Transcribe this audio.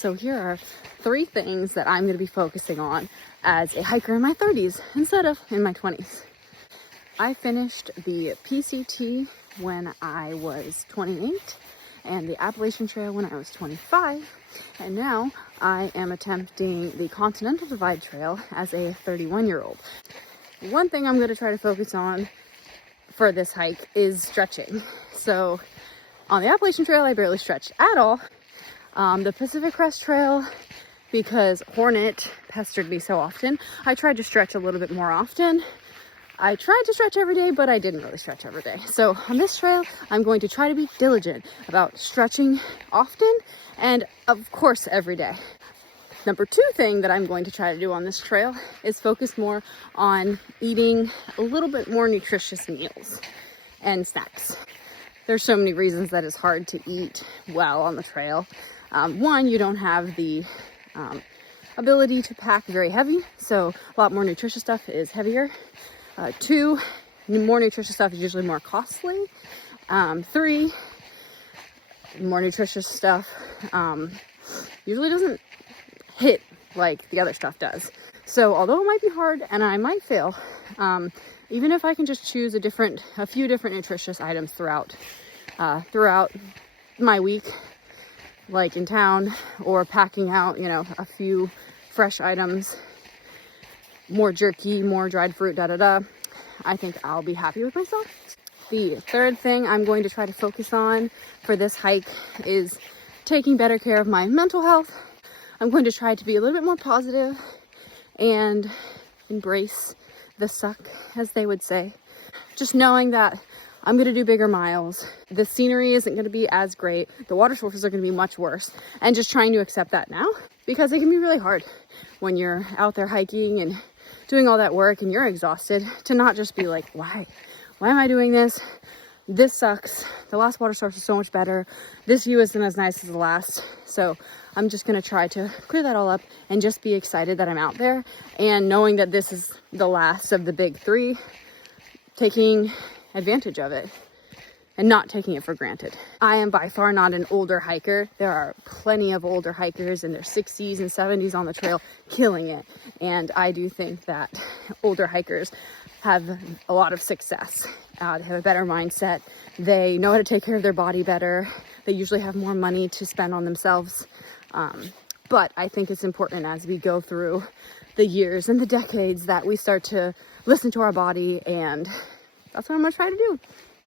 So here are 3 things that I'm going to be focusing on as a hiker in my 30s instead of in my 20s. I finished the PCT when I was 28 and the Appalachian Trail when I was 25, and now I am attempting the Continental Divide Trail as a 31-year-old. One thing I'm going to try to focus on for this hike is stretching. So on the Appalachian Trail, I barely stretched at all. The Pacific Crest Trail, because Hornet pestered me so often, I tried to stretch a little bit more often. I tried to stretch every day, but I didn't really stretch every day. So on this trail, I'm going to try to be diligent about stretching often and, of course, every day. Number 2 thing that I'm going to try to do on this trail is focus more on eating a little bit more nutritious meals and snacks. There's so many reasons that it's hard to eat well on the trail. One, you don't have the ability to pack very heavy, so a lot more nutritious stuff is heavier. 2, more nutritious stuff is usually more costly. 3, more nutritious stuff usually doesn't hit like the other stuff does. So although it might be hard and I might fail, even if I can just choose a few different nutritious items throughout my week, like in town, or packing out, a few fresh items, more jerky, more dried fruit, I think I'll be happy with myself. The 3rd thing I'm going to try to focus on for this hike is taking better care of my mental health. I'm going to try to be a little bit more positive and embrace the suck, as they would say. Just knowing that I'm going to do bigger miles. The scenery isn't going to be as great. The water sources are going to be much worse. And just trying to accept that now, because it can be really hard when you're out there hiking and doing all that work and you're exhausted, to not just be like, why am I doing this? This sucks. The last water source is so much better. This view isn't as nice as the last. So I'm just going to try to clear that all up and just be excited that I'm out there, and knowing that this is the last of the big 3, taking advantage of it and not taking it for granted. I am by far not an older hiker. There are plenty of older hikers in their 60s and 70s on the trail killing it. And I do think that older hikers have a lot of success. They have a better mindset. They know how to take care of their body better. They usually have more money to spend on themselves. But I think it's important as we go through the years and the decades that we start to listen to our body, and that's what I'm gonna try to do.